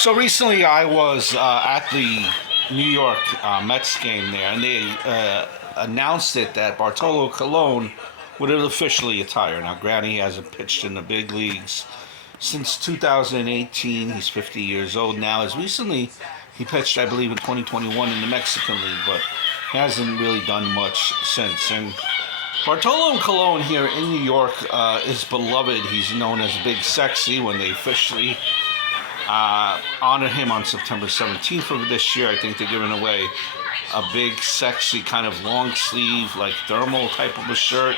So recently, I was at the New York Mets game there, and they announced it that Bartolo Colon would officially retire. Now, granted, he hasn't pitched in the big leagues since 2018. He's 50 years old now. As recently, he pitched, I believe, in 2021 in the Mexican League, but he hasn't really done much since. And Bartolo Colon here in New York is beloved. He's known as Big Sexy. When they officially honored him on September 17th of this year, I think they're giving away a Big Sexy kind of long sleeve, like thermal type of a shirt.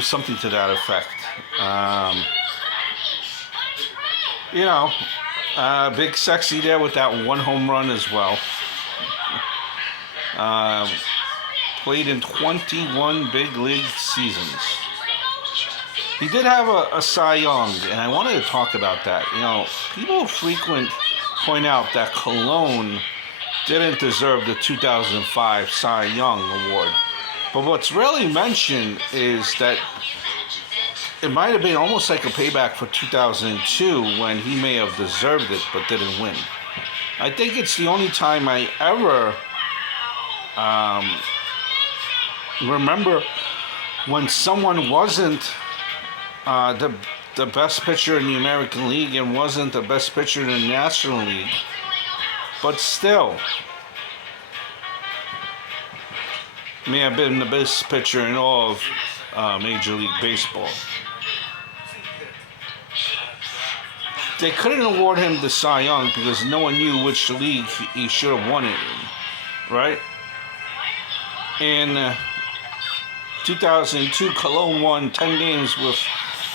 Something to that effect. Big Sexy there with that one home run as well. Played in 21 big league seasons. He did have a Cy Young, and I wanted to talk about that. People frequently point out that Colon didn't deserve the 2005 Cy Young award. But what's rarely mentioned is that it might have been almost like a payback for 2002 when he may have deserved it but didn't win. I think it's the only time I ever remember when someone wasn't the best pitcher in the American League and wasn't the best pitcher in the National League, but still may have been the best pitcher in all of Major League Baseball. They couldn't award him the Cy Young because no one knew which league he should have won it in, right? In 2002, Colon won 10 games with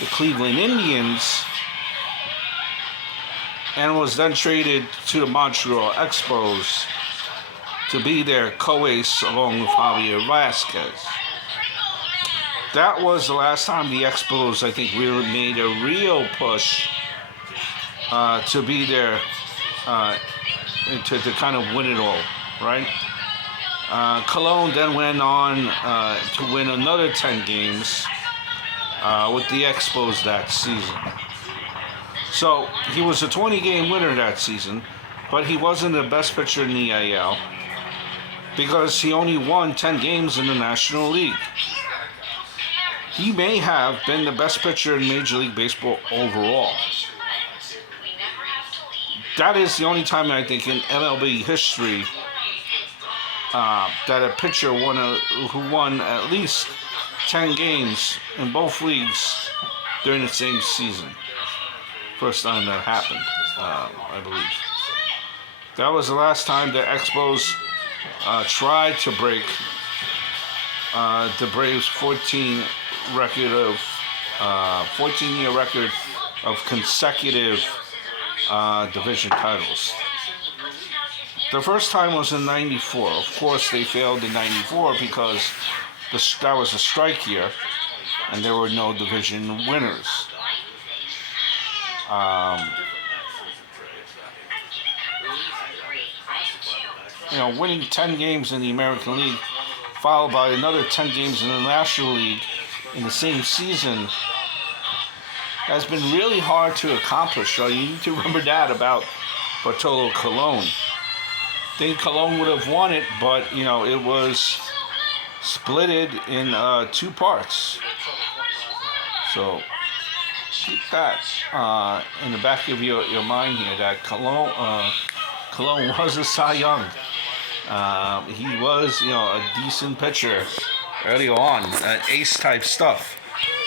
the Cleveland Indians and was then traded to the Montreal Expos to be their co-ace along with Javier Vasquez. That was the last time the Expos, I think, really made a real push to be there, to kind of win it all, right? Colon then went on to win another 10 games with the Expos that season. So he was a 20-game winner that season, but he wasn't the best pitcher in the AL because he only won 10 games in the National League. He may have been the best pitcher in Major League Baseball overall. That is the only time I think in MLB history that a pitcher who won at least 10 games in both leagues during the same season. First time that happened, I believe. That was the last time the Expos tried to break the Braves' 14-year record of consecutive division titles. The first time was in 94. Of course, they failed in 94 because that was a strike year and there were no division winners. Winning 10 games in the American League, followed by another 10 games in the National League in the same season, has been really hard to accomplish. So you need to remember that about Bartolo Colon. I think Colon would have won it, but it was splitted in 2 parts. So keep that in the back of your mind here, that Colon was a Cy Young. He was, a decent pitcher early on, ace type stuff.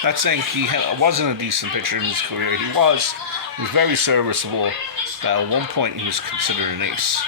Not saying he wasn't a decent pitcher in his career. He was very serviceable. At one point, he was considered an ace.